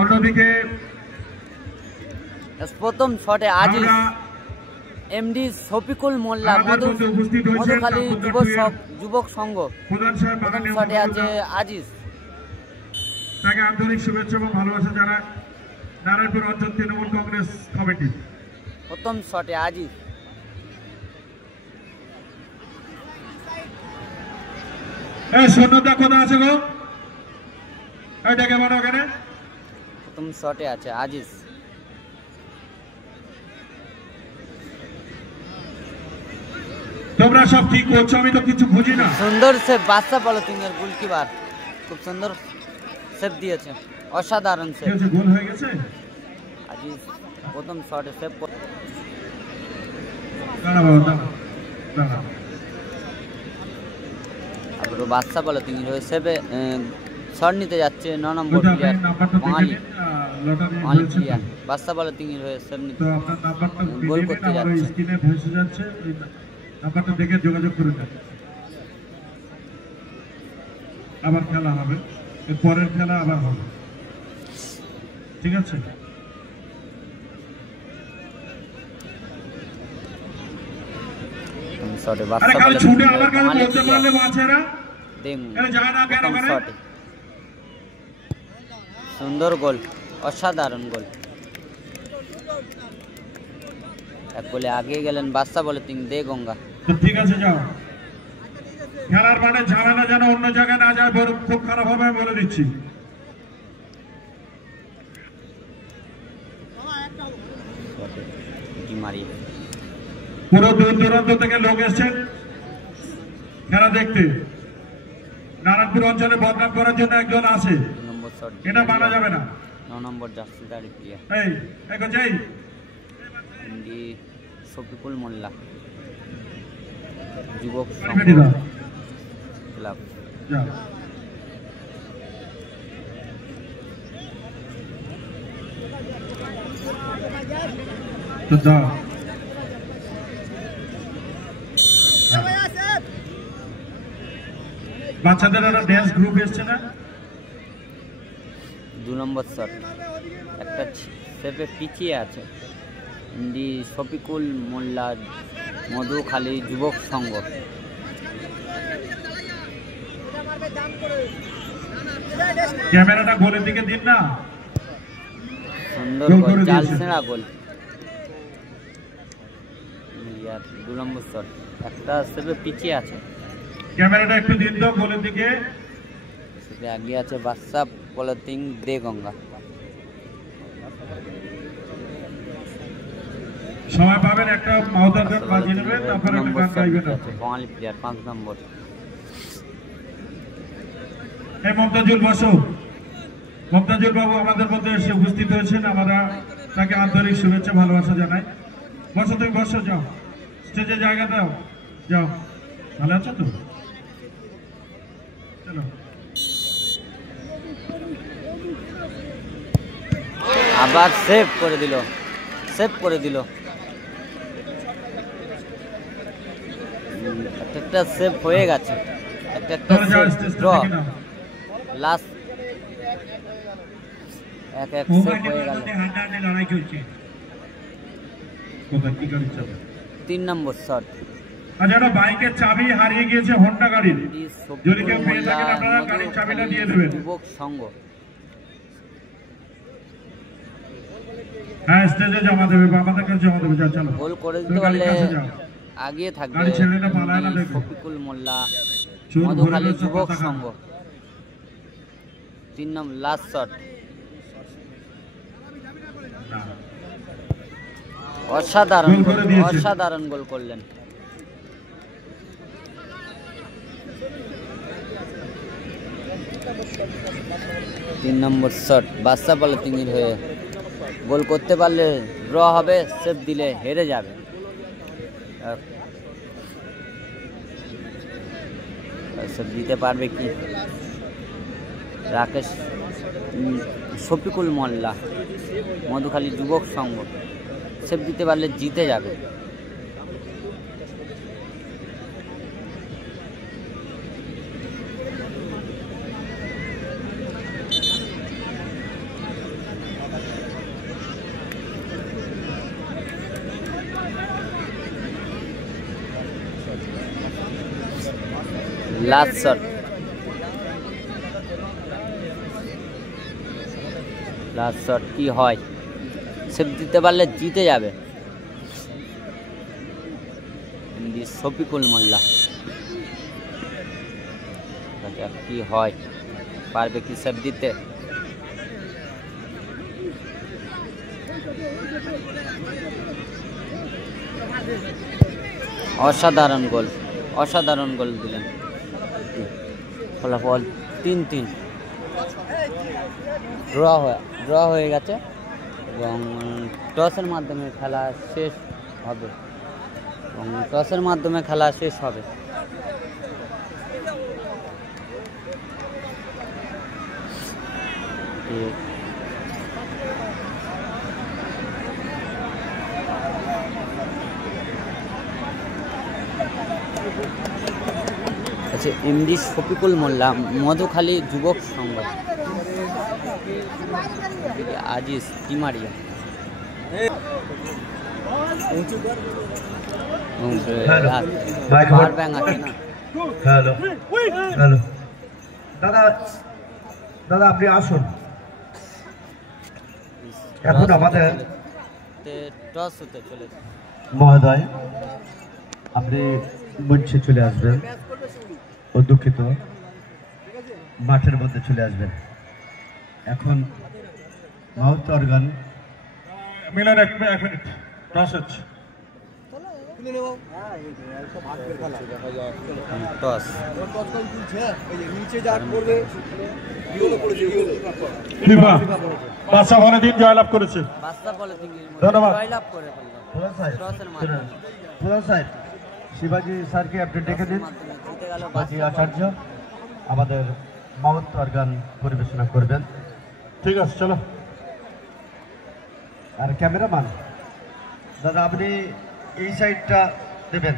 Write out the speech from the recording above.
অন্যদিকে প্রথম শটে আজিজ এমডি শফিকুল মোল্লা মধুখালী যুবক সংঘ। প্রথম শটে আছে আজিজ। তাকে আন্তরিক শুভেচ্ছা এবং ভালোবাসা জানায় নারায়ণপুর অঞ্চল তৃণমূল কংগ্রেস কমিটি। প্রথম শটে আজিজ। শূন্যতা কোথা আছে গো? এটাকে মানো এখানে। প্রথম শটে আছে আজিজ। তোমরা সব ঠিক করছো, আমি তো কিছু বুঝি না। সুন্দর সেভ বাদশা পলিথিন এর গোলকিপার, খুব সুন্দর সেভ দিয়েছে, অসাধারণ সেভ। গোল হয়ে গেছে। আজিজ প্রথম শটে সেভ। আবারও বাদশা পলিথিন হয়ে সেভে শট নিতে যাচ্ছে 9 নম্বর প্লেয়ার বাঙালি প্লেয়ার। বাদশা পলিথিন হয়ে সেভ নিতে গোল করতে যাচ্ছে। স্ক্রিনে ভেসে যাচ্ছে, নাম্বারটা দেখে যোগাযোগ করে দেন। আবার খেলা হবে, এর পরের খেলা আবার হবে, ঠিক আছে? সুন্দর গোল, অসাধারণ গোল। এক গোলে আগিয়ে গেলেন বাদশা পলিথিন দে গঙ্গা। ঠিক আছে, যাও। খেলার মাঠে ঝামেলা যেন অন্য জায়গায় না যায়, খুব খারাপ হবে আমি বলে দিচ্ছি। পুরো দূর দূরান্ত থেকে লোক এসছেন খেলা দেখতে। নারায়ণপুর অঞ্চলে বদনাম করার জন্য একজন আছে, এটা মানা যাবে না। 9 নম্বর জার্সিধারী প্লেয়ার শফিকুল মোল্লা যুবক ক্লাব। বাচ্চাদের একটা ড্যান্স গ্রুপ এসছে না? 2 নম্বর শট, একটা সেভে পিছিয়ে আছে এমডি শফিকুল মোল্লা মধুখালী যুবক সংঘ। ক্যামেরাটা গোলের দিকে দিন না। সুন্দর গোল, জাল ছেঁড়া গোল। 2 নম্বর শট, একটা সেভে পিছিয়ে আছে। ক্যামেরাটা একটু দিন তো গোলের দিকে। সেভে আগে আছে বাদশা পলিথিন দে গঙ্গা। সময় পাবেন একটা মাউদার গান বাজিয়ে নেবেন, তারপরে একটা গান গাইবেন। বাঙালি প্লেয়ার 5 নম্বর। এই মমতাজুল বসো। মমতাজুল বাবু আমাদের মধ্যে এসে উপস্থিত হয়েছেন, আমরা তাকে আন্তরিক শুভেচ্ছা ভালোবাসা জানাই। বসো, তুমি বসো, যাও স্টেজে জায়গা দাও, যাও। ভালো আছো তো? চলো। আবার সেভ করে দিল, সেভ করে দিল। একটা সেভ হয়ে গেছে, একটা ড্র। লাস্ট 1-1 সেভ হয়ে গেল। 3 নম্বর শট। যারা বাইকের চাবি হারিয়ে গিয়েছে হন্ডা গাড়ির, যদি কেউ পেয়ে থাকেন আপনারা গাড়ির চাবিটা দিয়ে দেবেন। যুবক সংঘ। হ্যাঁ, স্টেজে জমা দেবে, আমাদের কাছে জমা দেবে। চলো, গোল করে দিতে পারলে আগিয়ে থাকবে শফিকুল মোল্লা মধুখালী যুবক সংঘ। 3 নম্বর লাস্ট শট, অসাধারণ অসাধারণ গোল করলেন। 3 নম্বর শট বাদশা পলিথিনের হয়ে। গোল করতে পারলে ড্র হবে, সেভ দিলে হেরে যাবে। সেভ দিতে পারবে কি রাকেশ শফিকুল মোল্লা মধুখালী যুবক সংঘ। সেভ দিতে পারলে জিতে যাবে। লাস্ট শট, লাস্ট শট কি হয়? সেভ দিতে পারলে জিতে যাবে। শফিকুল মোল্লা, কি হয়, পারবে কি সেভ দিতে? অসাধারণ গোল, অসাধারণ গোল দিলেন। ফলাফল 3-3, ড্র হয়ে গেছে এবং টসের মাধ্যমে খেলা শেষ হবে এবং টসের মাধ্যমে খেলা শেষ হবে। আচ্ছা, এমডি শফিকুল মোল্লা, মধুখালী যুবক সংঘ, আজিজ টিমারিয়া, পাওয়ার ব্যাংক আছে না? হ্যালো হ্যালো, দাদা দাদা আপনি আসুন। এখন আমাদের টস হতে চলেছে। মহোদয়, আপনি মঞ্চে চলে আসবেন ও দুঃখিত, মাঠের মধ্যে চলে আসবেন। এখন মাউথ অর্গান মিলন, এক মিনিট, টস হচ্ছে। টস ফিফা বাদশা বলে দিন জয়লাভ করেছে। বাস্তা বলে ধন্যবাদ। জয়লাভ করে ফেললো টসের মাধ্যমে। প্রধান সাহেব, শিবাজি স্যারকে আপনি ডেকে দিন। জিতে গেল বাজি আচার্য আমাদের মাউথ অর্গান পরিবেশনা করবেন। ঠিক আছে, চলো। আর ক্যামেরাম্যান দাদা, আপনি এই সাইডটা দেবেন।